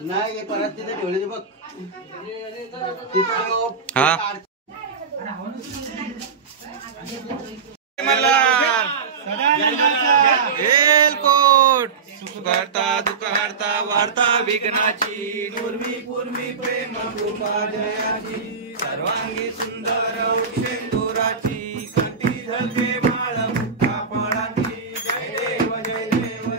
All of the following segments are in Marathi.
नाही परत तिथे ठेवले बघ एलकोट सुखकर्ता दुःखहर्ता वार्ता विघ्नाची पूर्वी पूर्वी प्रेम कृपा जयाची सर्वांगी सुंदर वृक्षेंदुराची कंठी झलके माळ मुक्ता फळाची जय देव जय देव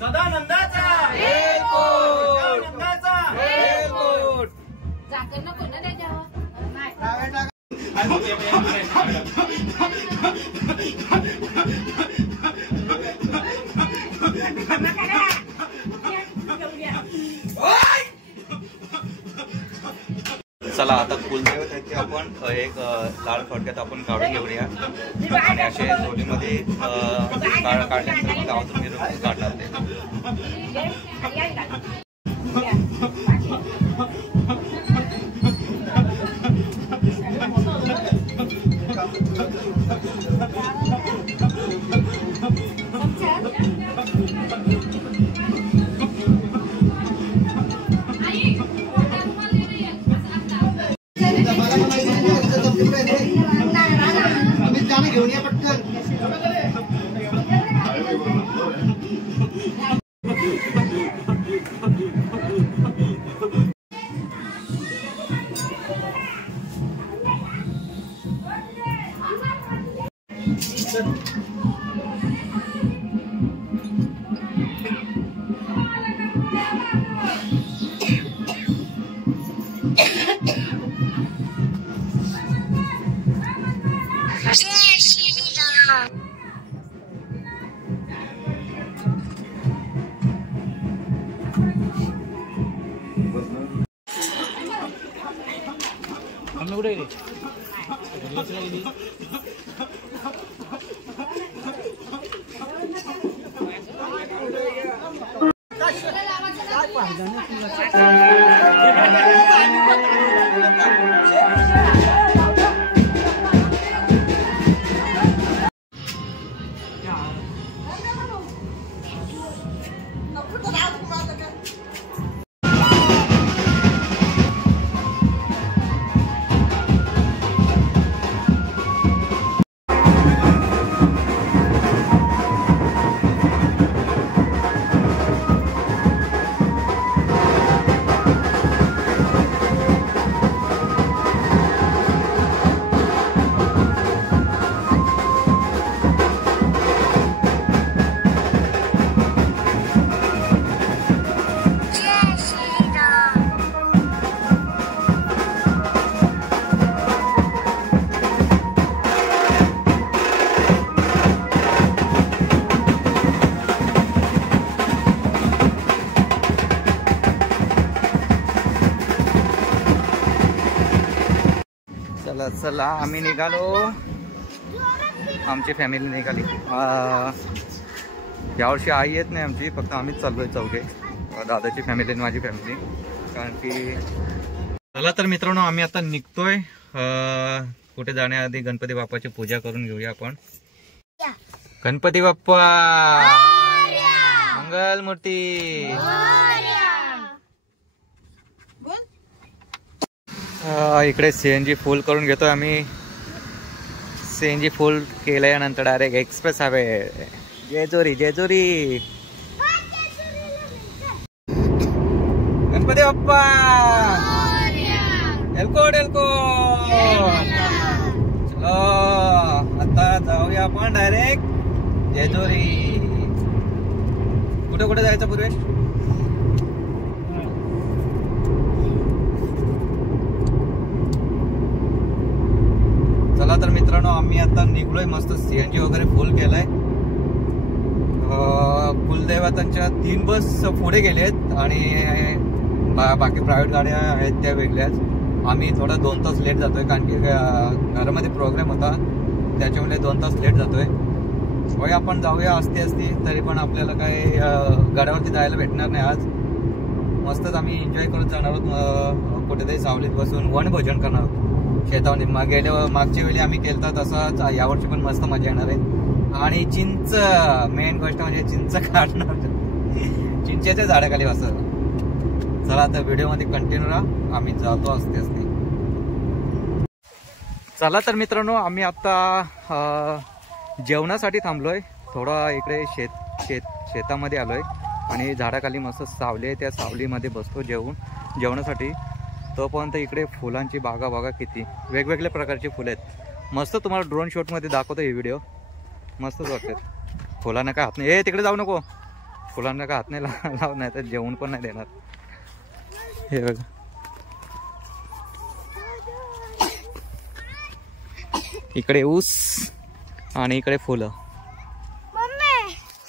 सदानंदाचा चला आता कुलदैवताची आपण एक लाल फडक्यात आपण काढून घेऊया आणि असे दोन्हीमध्ये काढल्यानंतर गावातून मिरवणूक काढणार ते. घेऊन या पटकन. चला चला आम्ही निघालो. आमची फॅमिली निघाली. यावर्षी आई येत नाही आमची, फक्त आम्हीच चाललोय चौघे, दादाची फॅमिली आणि माझी फॅमिली. कारण की चला तर मित्रांनो आम्ही आता निघतोय. कुठे जाण्याआधी गणपती बाप्पाची पूजा करून घेऊया आपण. गणपती बाप्पा मंगल मूर्ती. इकडे CNG फुल करून घेतोय आम्ही. CNG फुल केल्यानंतर direct express highway Jejuri. Jejuri Ganpati Bappa एलकोड एलकोड. चलो आता जाऊया आपण डायरेक्ट जेजुरी. कुठे कुठे जायचं पूर्वेश? चला तर मित्रांनो आम्ही आता निघलोय. मस्त CNG वगैरे फुल केलाय. कुलदैवतांच्या 3 बस पुढे गेलेत आणि बाकी प्रायव्हेट गाड्या आहेत त्या वेगळ्याच. आम्ही थोडा 2 तास लेट जातोय कारण की घरामध्ये प्रोग्राम होता, त्याच्यामुळे 2 तास लेट जातोय. होय आपण जाऊया असती तरी पण आपल्याला काही गाड्यावरती जायला भेटणार नाही आज. मस्तच आम्ही एन्जॉय करत जाणार आहोत. कुठेतरी सावलीत बसून वनभोजन करणार आहोत शेतामध्ये. मागच्या वेळी आम्ही केलता तसाच यावर्षी पण मस्त मजा येणार आहे. आणि चिंच, मेन गोष्ट म्हणजे चिंच काढणार, चिंचेच्या झाडाखाली बसत. चला आता व्हिडिओ मध्ये कंटिन्यू राहा, आम्ही जातो असते. चला तर मित्रांनो आम्ही आता जेवणासाठी थांबलोय. थोडा इकडे शेतामध्ये आलोय आणि झाडाखाली मस्त सावली आहे, त्या सावलीमध्ये बसतो जेवणासाठी. तोपर्यंत इकडे फुलांची बागा किती वेगवेगळ्या प्रकारची फुलं आहेत. मस्त तुम्हाला ड्रोन शॉटमध्ये दाखवतो हे व्हिडिओ. मस्तच वाटते. फुलांना काय हात नाही, हे तिकडे जाऊ नको, फुलांना काय हात नाही लाव, नाही तर जेवण पण नाही देणार. हे बघा इकडे ऊस आणि इकडे फुलं.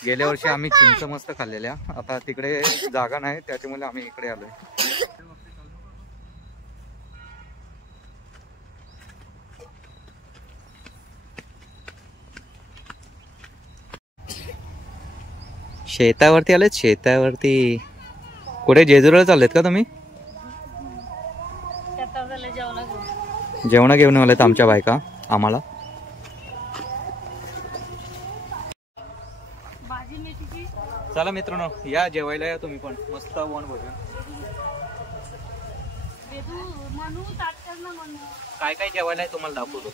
गेल्या वर्षी आम्ही चिंच मस्त खाल्लेल्या, आता तिकडे जागा नाही त्याच्यामुळे आम्ही इकडे आलोय. शेतावरती आलेत. शेतावरती कुठे जेजुरीला चाललेत का तुम्ही? जेवण घेऊन आलेत आमच्या बायका आम्हाला. चला मित्रांनो या जेवायला या तुम्ही पण. मस्त वनभोजन. काय काय जेवायला आहे तुम्हाला दाखवतो.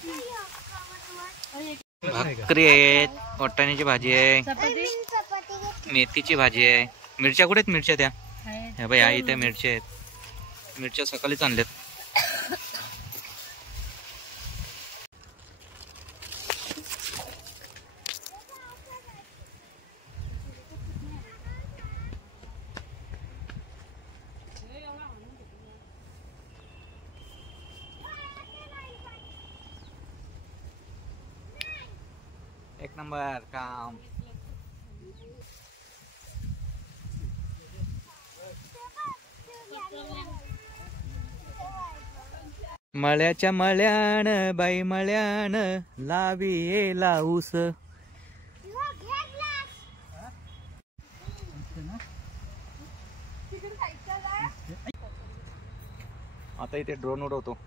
भाकरी आहेत, वाटाण्याची भाजी आहे, मेथीची भाजी आहे. मिरच्या कुठे आहेत? मिरच्या त्या ह्या बाई आई त्या मिरच्या आहेत. मिरच्या सकाळीच आणल्यात. एक नंबर काम. मळ्याच्या मळ्यान बाई मळ्यान लावी येला ऊस. आता इथे ड्रोन उडवतो,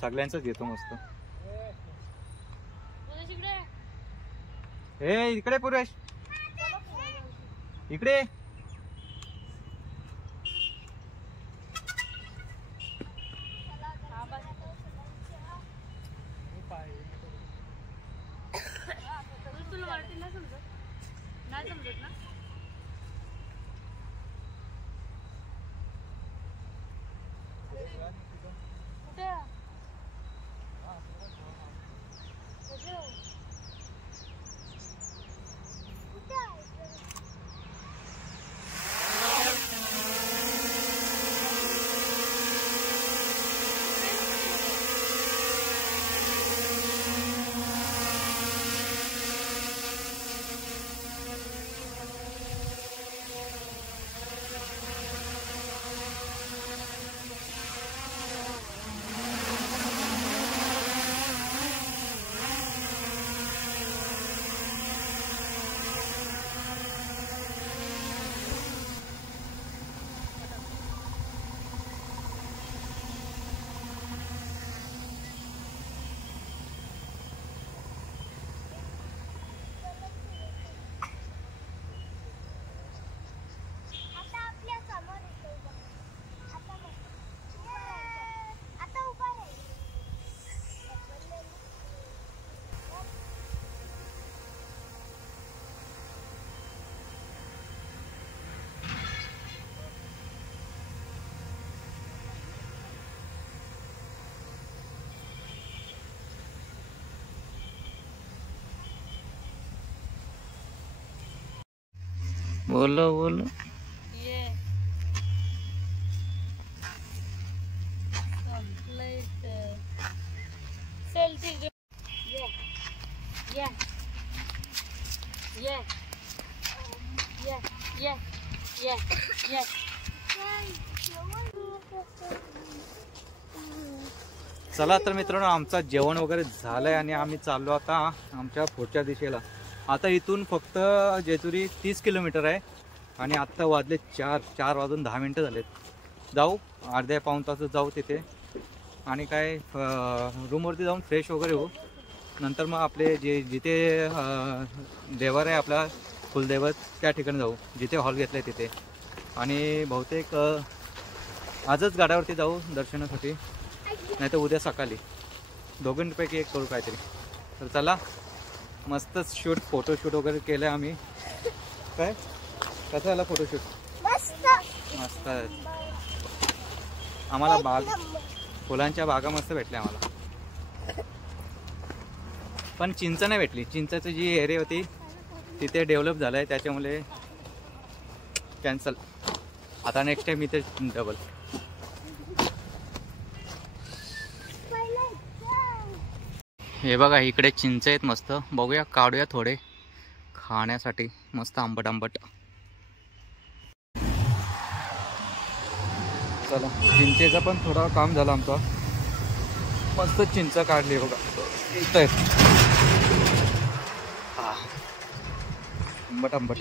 सगळ्यांचंच घेतो मस्त. हे इकडे पुरेश, इकडे बोलो बोलो. चला तर मित्रांनो, आमचं जेवण वगैरे झालंय आणि आम्ही चाललो आता आमच्या पुढच्या दिशेला. आता इथून फक्त जेजुरी 30 किलोमीटर आहे आणि आत्ता वाजले 4 वाजून 10 मिनटं झालेत. जाऊ अर्ध्या पाऊण तास जाऊ तिथे आणि काय रूमवरती जाऊन फ्रेश वगैरे होऊ. नंतर मग आपले जिथे देवर आहे आपला कुलदैवत त्या ठिकाणी जाऊ, जिथे हॉल घेतला आहे तिथे. आणि बहुतेक आजच गाड्यावरती जाऊ दर्शनासाठी, नाही तर उद्या सकाळी. दोघांपैकी एक करू काहीतरी. तर चला, मस्तच फोटोशूट वगैरे केलं आहे आम्ही. काय कसं झालं फोटोशूट? मस्त. आम्हाला फुलांच्या बागा मस्त भेटल्या आम्हाला, पण चिंच नाही भेटली. चिंचाची जी एरिया होती तिथे डेव्हलप झालं आहे, त्याच्यामुळे कॅन्सल. आता नेक्स्ट टाइम इथे डबल. हे बघा इकडे चिंच आहेत मस्त. बघूया, काढूया थोडे खाण्यासाठी. मस्त आंबट आंबट. चला, चिंचेचं पण थोडं काम झालं आमचं. मस्त चिंच काढली बघा इथं आहेत. आंबट आंबट.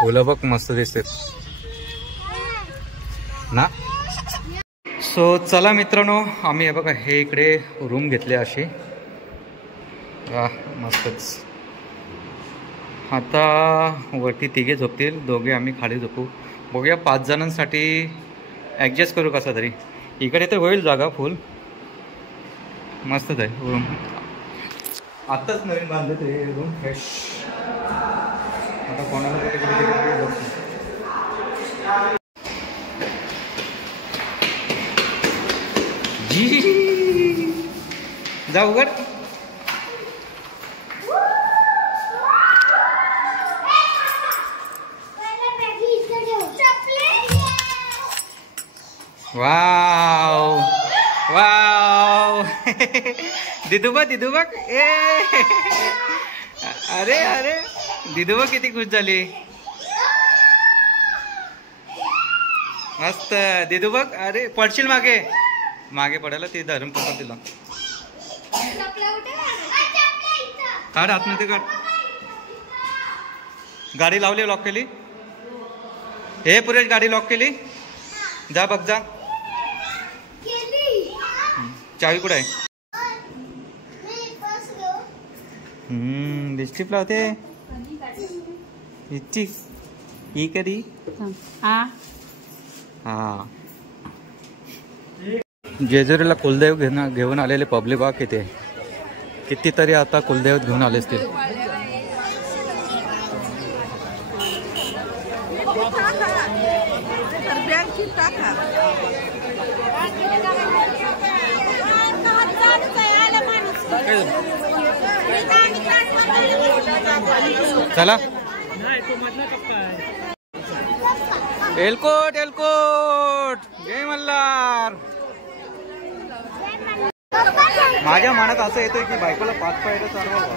फुलं बघ मस्त दिसतात ना. सो चला मित्रांनो, आम्ही हे बघा हे इकडे रूम घेतले अशी. मस्तच. आता वरती तिघे झोपतील, दोघे आम्ही खाली झोपू. बघूया 5 जणांसाठी ॲडजस्ट करू कसा तरी. इकडे तर होईल जागा फुल. मस्तच आहे रूम. आत्ताच नवीन बांधलं ते रूम फ्रेश. आता कोणाला कुठे जाऊ उघड. Wow wow. दिदू बघ ए. अरे अरे दिदू बघ किती खुश झाली. मस्त. दिदू बघ. अरे पडशील मागे. मागे पडायला ते धरून पकडून दिला. काढ आतमध्ये काढ. गाडी लावली, लॉक केली. हे पुरेश गाडी लॉक केली. जा बघ जा. चावी कुठे आहे? लिपस्टिक लावते इतकी. ही कधी? हा. जेजुरीला कुलदेव घेऊन आलेले पब्लिक बा कितीतरी आता कुलदेव घेऊन आले असतील. चला. एलकोट एलकोट. जय मल्हार. माझ्या मनात असं येतोय की बायकोला 5 पायऱ्या चालवावं.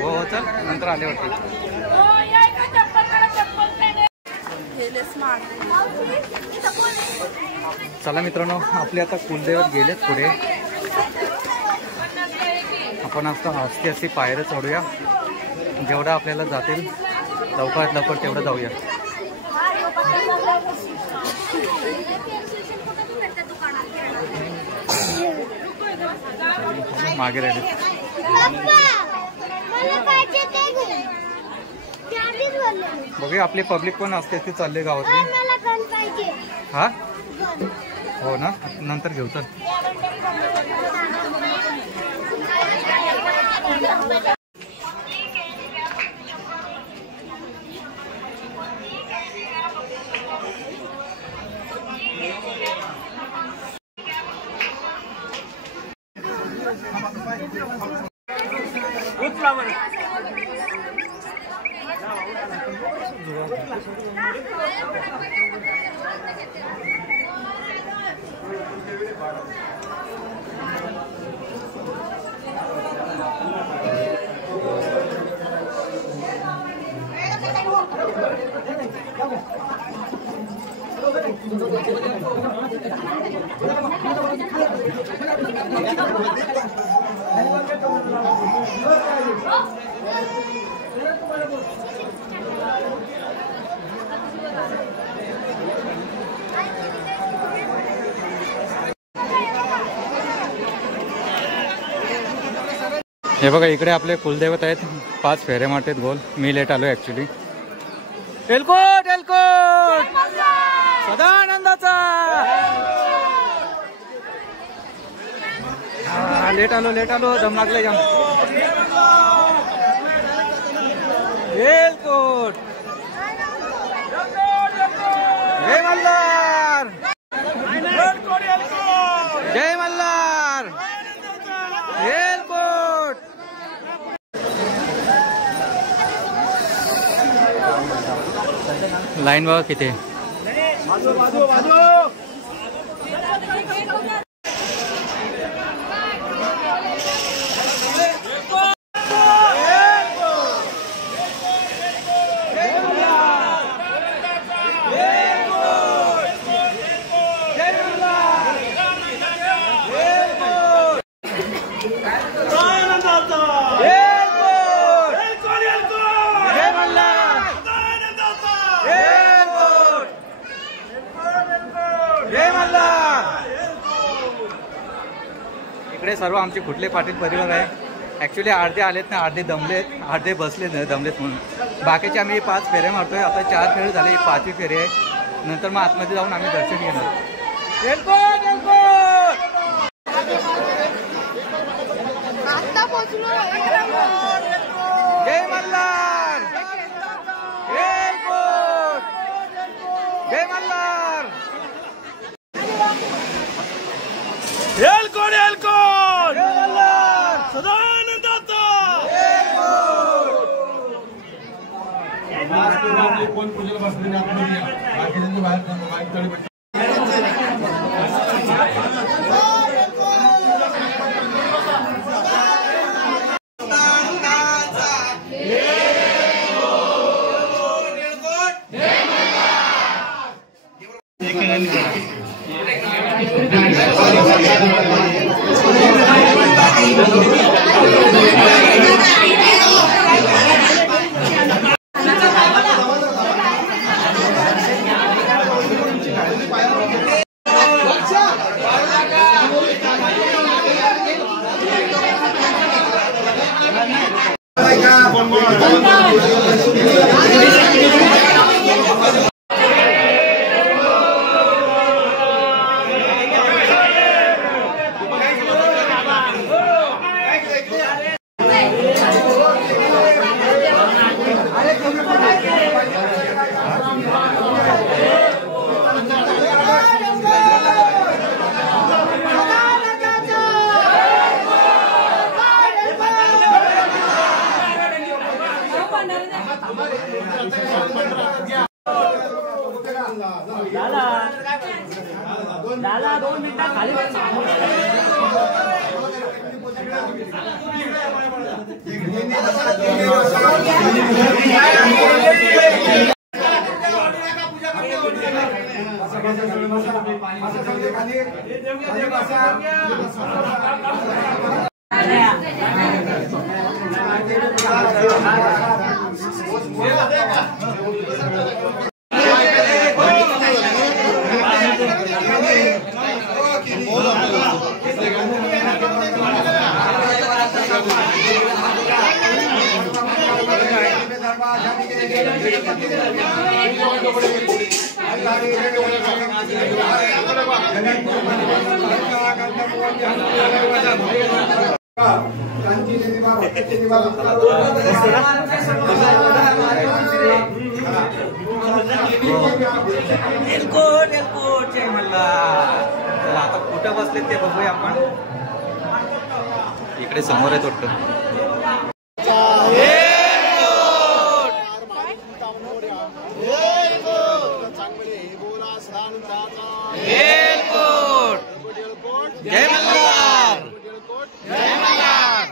हो चल, नंतर आल्यावरती. चला मित्रांनो, आपले आता कुलदेवत गेलेत पुढे. आपण आता हस्ती पायऱ्या चढूया. जेवढा आपल्याला जातील लवकरात लवकर तेवढं जाऊया. मागे राहिले. बघूया, आपली पब्लिक पण असते ती चालले गावातली. हा हो ना, नंतर घेऊ. चल. हे बघा इकडे आपले कुलदैवत आहेत. 5 फेरे मारतात गोल. मी लेट आलो ऍक्च्युली. एलकोट एलकोट सदानंदाचा लेट आलो दम लागले जाम. एलकोट जय मल्हार जय मल्हार एलकोट. लाईन बघा किती. इकडे सर्व आमचे कुठले पाटील परिवार आहे. ऍक्च्युली अर्धे आलेत ना, अर्धे दमलेत, अर्धे बसले नाही दमलेत म्हणून. बाकीचे आम्ही 5 फेरे मारतोय. आता 4 फेरे झाले, 5वी फेरी आहे. नंतर मग आतमध्ये जाऊन आम्ही दर्शन घेणार. जय मल्हार जय मल्हार एलकोट एलकोट सदानंदाचा कोण पूजेला बसलेले आतमध्ये बाकीच्यांचे बाहेर बाईक तळी भेटतात. दादा 2 मिनिटात खाली एलकोट एलकोट जय मल्हार. आता कुठं बसले ते बघूया आपण. इकडे समोर आहे वाटतं. जय मल्हार. जय मल्हार.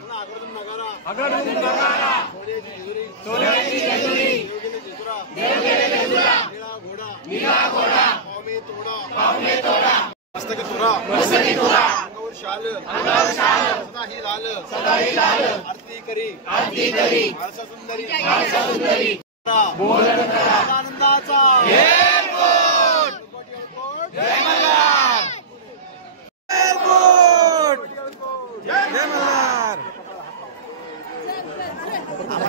आरती करी सुंदरी आनंदाचा जय मल्हार. जय मल्हार.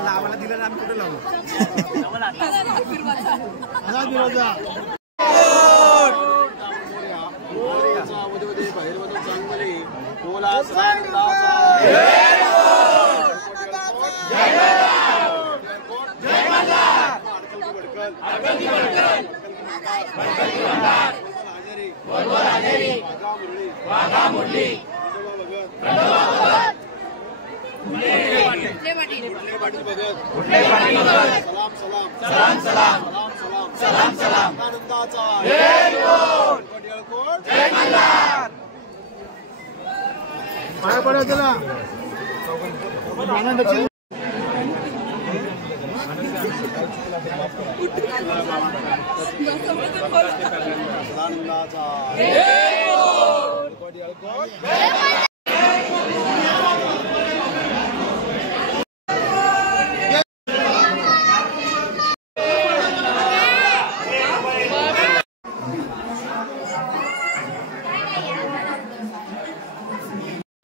आम्हाला दिलं आम्ही कुठे लावू पाय पडा त्याला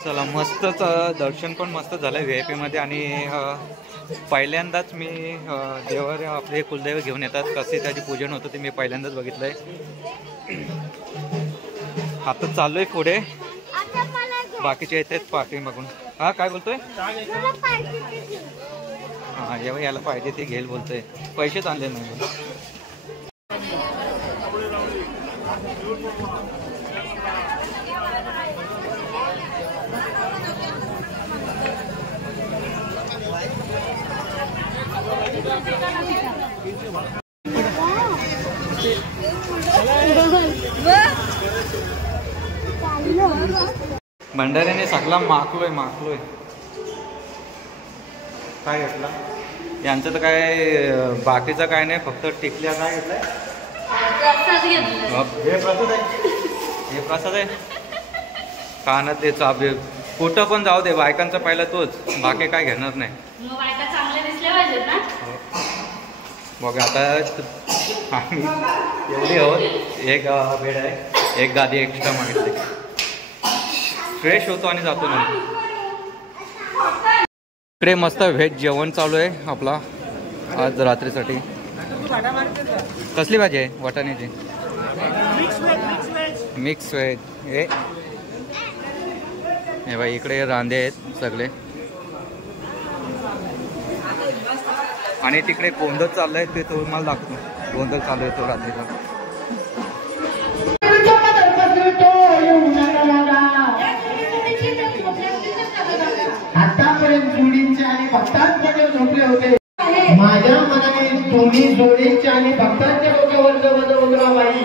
चला मस्तच दर्शन पण मस्त झालं VIP मध्ये. आणि पहिल्यांदाच मी देवर आपले कुलदैव घेऊन येतात कसे त्याचे पूजन होतं ते मी पहिल्यांदाच बघितलंय. आता चाललोय पुढे, बाकीचे येत आहेत पाठी बघून. हा काय बोलतोय? हा याला पाहिजे ते घेईल बोलतोय, पैसेच आणले नाही. भंडाऱ्याने सगळा माखलोय काय घेतला यांचं तर काय बाकीचं काय नाही, फक्त टिकल्या. काय घेतलंय? हे प्रसाद आहे. कानात ते चाबे कुठं पण जाऊ दे, बायकांचा पहिला तोच, बाकी काय घेणार नाही. बघ आता आम्ही एवढे आहोत, एक बेड आहे, एक गादी एक्स्ट्रा मागितली. फ्रेश होतो आणि जातो ना. इकडे मस्त व्हेज जेवण चालू आहे आपला आज रात्रीसाठी. कसली भाजी आहे? वाटाण्याची मिक्स व्हेज. हे बाई इकडे रांदे आहेत सगळे, आणि तिकडे गोंधळ चाललाय ते तुम्हाला दाखवतो. गोंधळ चालू आहे तो रात्रीचा. आतापर्यंत जोडींचे आणि भक्तांकडे झोपले होते, माझ्या मनाने तुम्ही जोडींचे आणि भक्तांच्या डोक्यावर उतराबाई.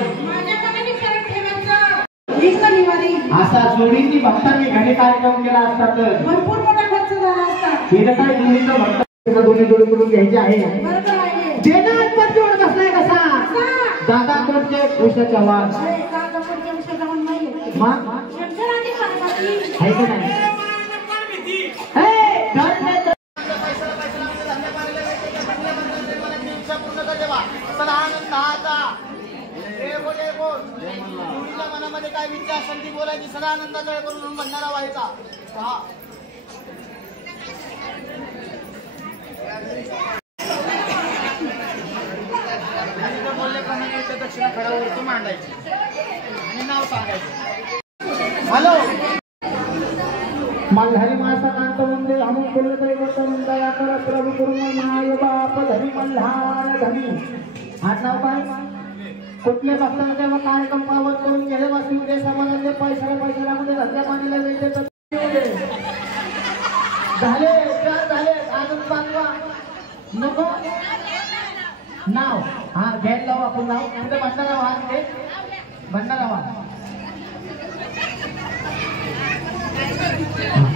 असा जोडींनी भक्तांनी घरी कार्यक्रम केला असता तर भरपूर मोठा खर्च झाला असता. हे काय जोडीचं भक्त दोन्ही जोडी करून घ्यायचे आहे. देणार जोड बसलाय कसा दादा कोणते कृष्ण चव्हाण आहे का नाही? मनामध्ये काय विचार असेल ती बोलायची, सदा आनंदाचा करून म्हणणारा व्हायचा. बोलल्याप्रमाणे दक्षिणा खडावरती मांडायची आणि नाव सांगायचं. हॅलो मल्हारी मासा कांत मंदिर हम बोलले तरी वर्तन दया कर प्रभू करून माय बाप धरी मल्हार धरी. हात नाव काय? कुठले भक्तांचे व कार्यक्रम पावन करून गेले. वासी उद्या समाजाचे पैशाला मध्ये धंद्या पाणीला वेळते झाले 4 झाले अजून 5वा नको नाव हा घ्यायला लावू आपण नाव तिथे भंडारा व्हा ते भंडारा व्हा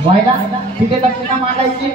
व्हायला तिथे दक्षिणा मांडायची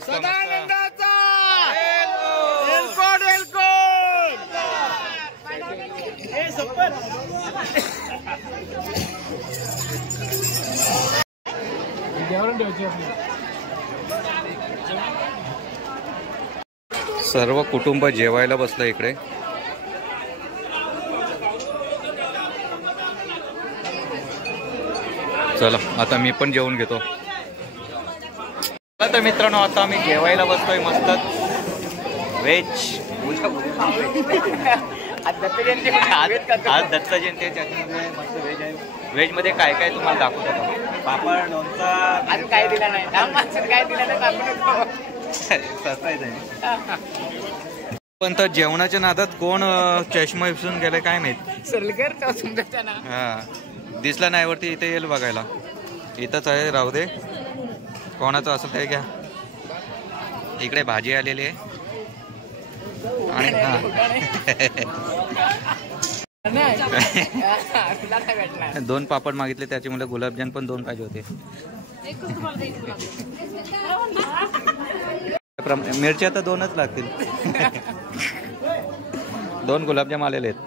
सदानंदाचा सर्व कुटुंब जेवायला बसलं इकडे. चला आता मी पण जेवून घेतो. तर मित्रांनो आता आम्ही जेवायला बसतोय मस्त व्हेज. आज दत्त जयंती त्याच्यामध्ये मस्त व्हेज आहे. व्हेज मध्ये काय काय तुम्हाला दाखवतो. पापड लोणचा अजून काय दिलं नाही. काय दिलं नाही. पण तर जेवणाच्या नादात कोण चष्मा विसरून गेले काय माहित. हा दिसला नाही वरती. इथे येईल बघायला. इथंच आहे. राहू दे कोणाचं असं ते घ्या. इकडे भाजी आलेली आहे आणि दोन पापड मागितले त्याच्यामुळे गुलाबजाम पण 2 पाहिजे होते. मिरच्या तर 2च लागतील. 2 गुलाबजाम आलेले आहेत.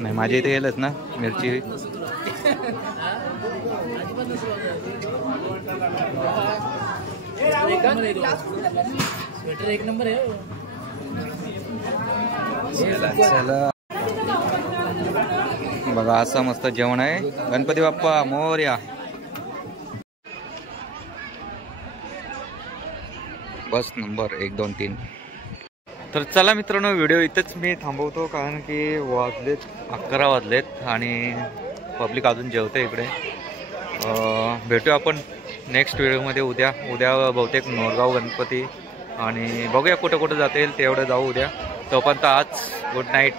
नाही माझ्या इथे येईलच ना मिरची. एक नंबर आहे. चला बघा असं मस्त जेवण आहे. गणपती बाप्पा मोरया. बस नंबर 1 2 3. तर चला मित्रांनो व्हिडिओ इथंच मी थांबवतो कारण की वाजलेत 11 वाजलेत आणि पब्लिक अजून जेवते इकडे. भेटूया आपण नेक्स्ट व्हिडिओमध्ये उद्या बहुतेक नोरगाव गणपती आणि बघूया कुठं कुठं जाता येईल तेवढं जाऊ उद्या. तोपर्यंत आज गुड नाईट.